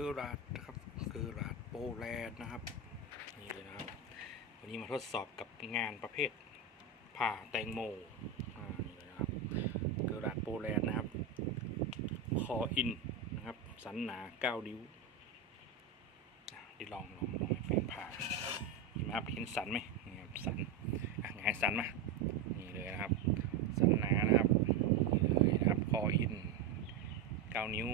อร์ราดนะครับเกอร์ราดโปแลนด์นะครับนี่เลยนะครับ วันนี้มาทดสอบกับงานประเภทผ่าแตงโมอ่านี่เลยนะครับเกอร์ราดโปแลนด์นะครับ คออินนะครับ สันหนาเก้านิ้วดิลองลองลองให้แฟนผ่าเห็นไหมครับเห็นสันไหมนี่ครับสันอะงายสันมานี่เลยนะครับ สันหนานะครับนี่เลยนะครับคออินเก้านิ้ว